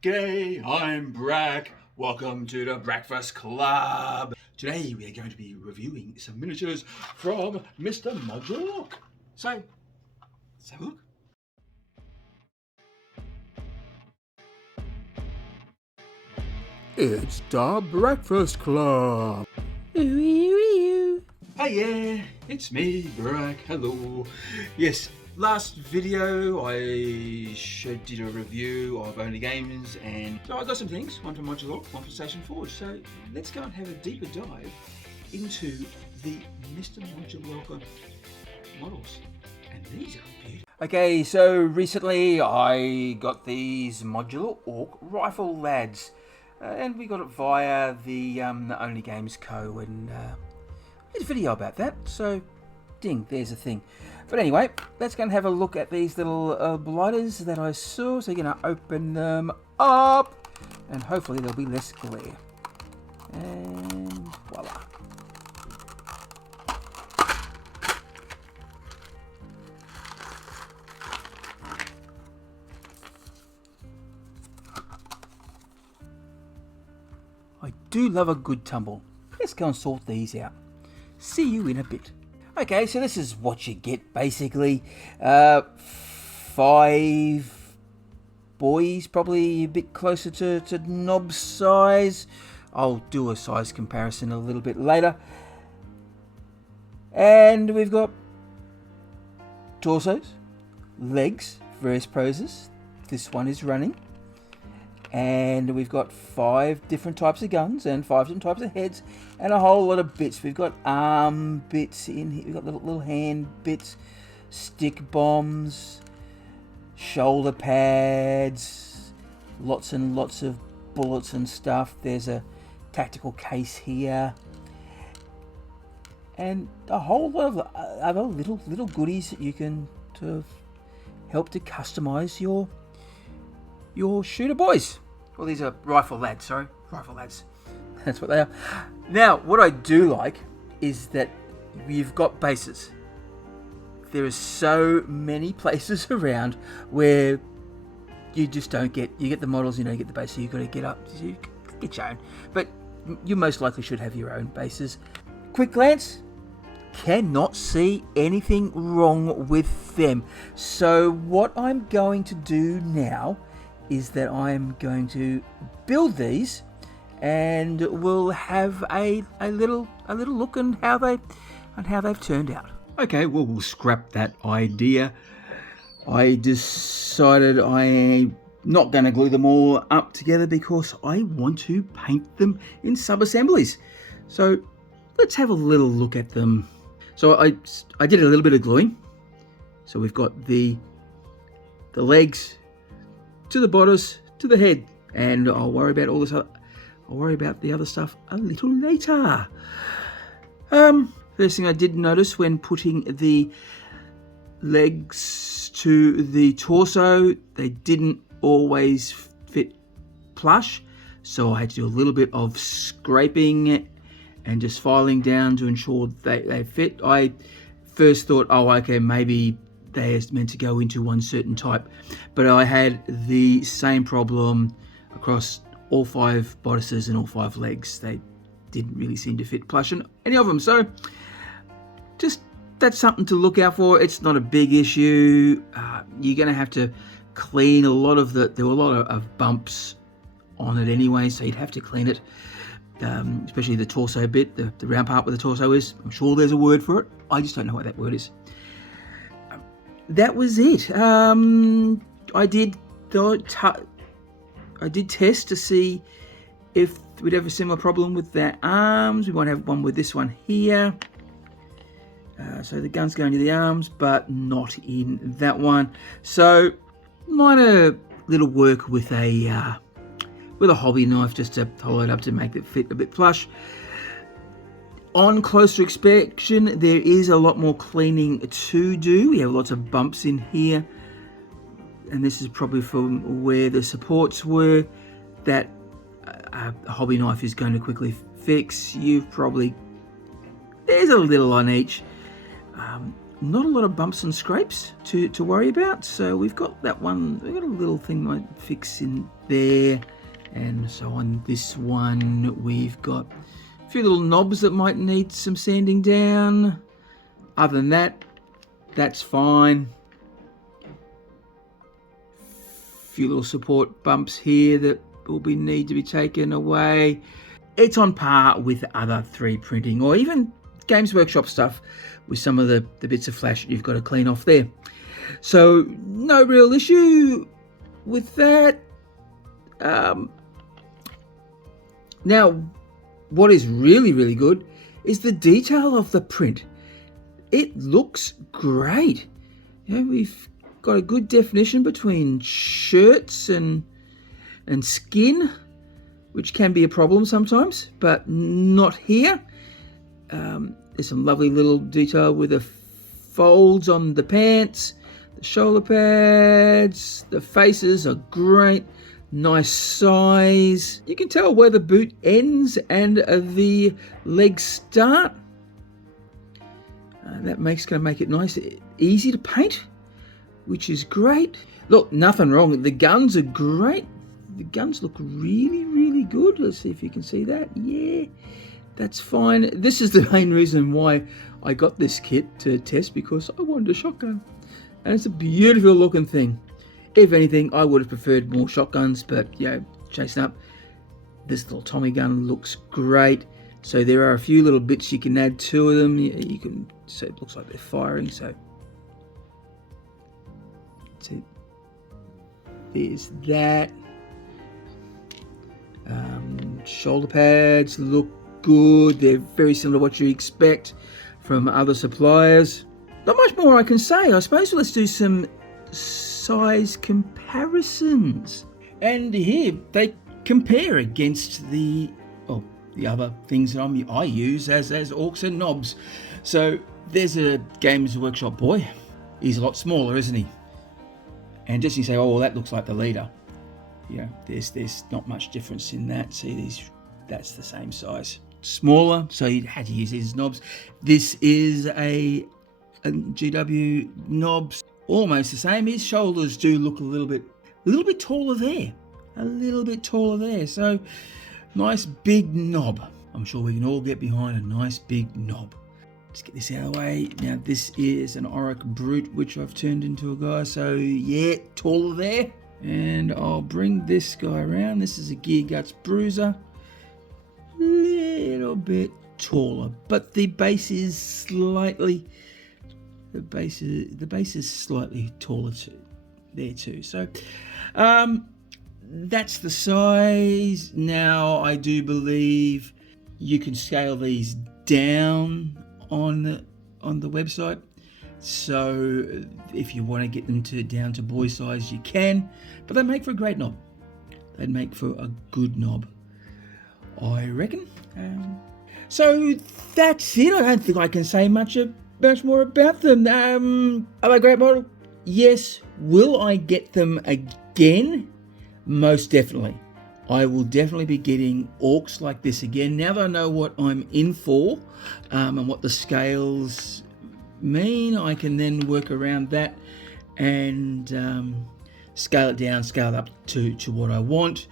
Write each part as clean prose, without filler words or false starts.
G'day, I'm Brak. Welcome to the Breakfast Club. Today we are going to be reviewing some miniatures from Mr Modulork. So, let's have a look. It's the Breakfast Club. Hey, yeah, it's me, Brak. Hello. Yes, last video I did a review of Only Games, and so I got some things, one from Modulork, one from Station Forge. So let's go and have a deeper dive into the Mr Modulork models. And these are beautiful. Okay, so recently I got these modular Orc Rifle Lads. And we got it via the Only Games Co. And there's a video about that, so ding, there's a thing. But anyway, let's go and have a look at these little blighters that I saw. So you're going to open them up, and hopefully there'll be less glare. And voila. I do love a good tumble. Let's go and sort these out. See you in a bit. Okay, so this is what you get basically. 5 boys, probably a bit closer to knob size. I'll do a size comparison a little bit later. And we've got torsos, legs, various poses. This one is running. And we've got 5 different types of guns and 5 different types of heads and a whole lot of bits. We've got arm bits in here, we've got little hand bits, stick bombs, shoulder pads, lots and lots of bullets and stuff. There's a tactical case here, and a whole lot of other little goodies that you can sort of help to customize your shooter boys. Well, these are rifle lads, sorry. Rifle lads. That's what they are. Now, what I do like is that you've got bases. There are so many places around where you just don't get, you get the models, you don't get the base, so you've got to get up, you get your own. But you most likely should have your own bases. Quick glance, cannot see anything wrong with them. So what I'm going to do now is that I'm going to build these, and we'll have a little look on how they've turned out. Okay, well, we'll scrap that idea. I decided I'm not going to glue them all up together because I want to paint them in sub-assemblies. So let's have a little look at them. So I did a little bit of gluing. So we've got the legs to the bodice, to the head, and I'll worry about all this. I'll worry about the other stuff a little later. First thing I did notice when putting the legs to the torso, they didn't always fit plush, so I had to do a little bit of scraping and just filing down to ensure they fit. I first thought, oh, okay, maybe they're meant to go into one certain type, but I had the same problem across all 5 bodices and all 5 legs. They didn't really seem to fit plush in any of them, so just that's something to look out for. It's not a big issue. You're going to have to clean a lot of there were a lot of bumps on it anyway, so you'd have to clean it, especially the torso bit, the round part where the torso is. I'm sure there's a word for it, I just don't know what that word is. That was it. I did test to see if we'd have a similar problem with their arms. We might have one with this one here. So the gun's going to the arms, but not in that one. So minor little work with a hobby knife just to hollow it up to make it fit a bit plush. On closer inspection, there is a lot more cleaning to do. We have lots of bumps in here, and this is probably from where the supports were that a hobby knife is going to quickly fix. There's a little on each. not a lot of bumps and scrapes to worry about. So we've got that one, we've got a little thing might fix in there. And so on this one, we've got a few little knobs that might need some sanding down. Other than that, that's fine. A few little support bumps here that will need to be taken away. It's on par with other 3D printing or even Games Workshop stuff with some of the bits of flash you've got to clean off there. So no real issue with that. Now, what is really, really good is the detail of the print. It looks great. You know, we've got a good definition between shirts and skin, which can be a problem sometimes, but not here. There's some lovely little detail with the folds on the pants, the shoulder pads, the faces are great. Nice size. You can tell where the boot ends and the legs start. That going to make it nice, easy to paint, which is great. Look, nothing wrong. The guns are great. The guns look really, really good. Let's see if you can see that. Yeah, that's fine. This is the main reason why I got this kit to test, because I wanted a shotgun. And it's a beautiful looking thing. If anything, I would have preferred more shotguns, but chasing up, this little Tommy gun looks great. So there are a few little bits you can add to them. You can see it looks like they're firing. So there's that. Shoulder pads look good. They're very similar to what you expect from other suppliers. Not much more I can say. I suppose let's do some size comparisons, and here they compare against the other things that I use as orcs and knobs. So there's a Games Workshop boy. He's a lot smaller, isn't he? And just you say, oh well, that looks like the leader. There's not much difference in that. See, that's the same size, smaller, so you had to use these knobs. This is a GW knobs. Almost the same. His shoulders do look a little bit taller there. A little bit taller there. So, nice big knob. I'm sure we can all get behind a nice big knob. Let's get this out of the way. Now, this is an Orc Brute, which I've turned into a guy. So, yeah, taller there. And I'll bring this guy around. This is a Gear Guts Bruiser. Little bit taller. But the base is slightly... The base is slightly taller there too. So that's the size. Now I do believe you can scale these down on the website. So if you want to get them down to boy size, you can. But they make for a great knob. They'd make for a good knob, I reckon. So that's it. I don't think I can say much more about them. Are they a great model? Yes. Will I get them again? Most definitely. I will definitely be getting orcs like this again. Now that I know what I'm in for and what the scales mean, I can then work around that and scale it down, scale it up to what I want.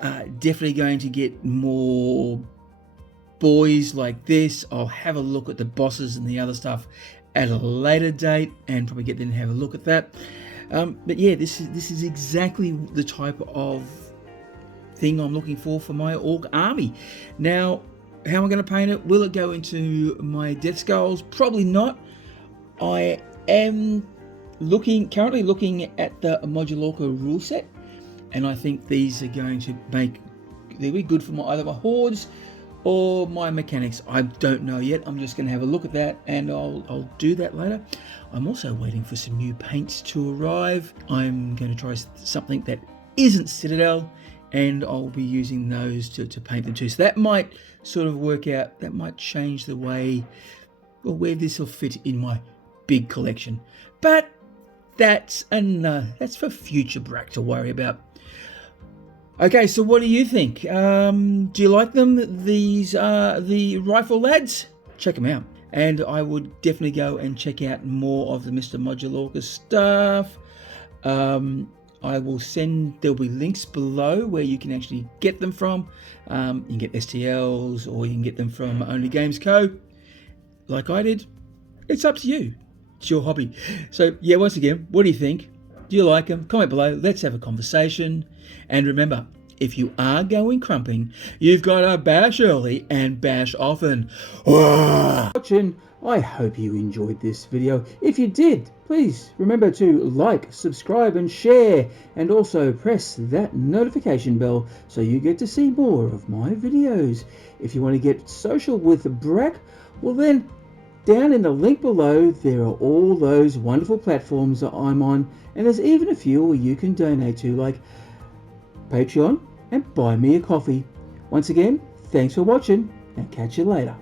Definitely going to get more boys like this. I'll have a look at the bosses and the other stuff at a later date and probably get them to have a look at that. But yeah, this is exactly the type of thing I'm looking for my orc army. Now, how am I going to paint it? Will it go into my Def Skulls? Probably not. I am currently looking at the Modulork rule set, and I think these are going to they'll be good for either my hordes or my mechanics. I don't know yet. I'm just going to have a look at that, and I'll do that later. I'm also waiting for some new paints to arrive. I'm going to try something that isn't Citadel, and I'll be using those to paint them too. So that might sort of work out. That might change the way or where this will fit in my big collection. But that's for future Brak to worry about. Okay, so what do you think? Do you like them? These are the Rifle Lads. Check them out. and I would definitely go and check out more of the Mr Modulork stuff. I will there'll be links below where you can actually get them from. You can get STLs, or you can get them from Only Games Co. Like I did. It's up to you. It's your hobby. So yeah, once again, what do you think? Do you like them? Comment below. Let's have a conversation. And remember, if you are going crumping, you've got to bash early and bash often. Watching. I hope you enjoyed this video. If you did, please remember to like, subscribe and share, and also press that notification bell so you get to see more of my videos. If you want to get social with Brak, well then, down in the link below there are all those wonderful platforms that I'm on, and there's even a few where you can donate to, like Patreon and Buy Me a Coffee. Once again, thanks for watching, and catch you later.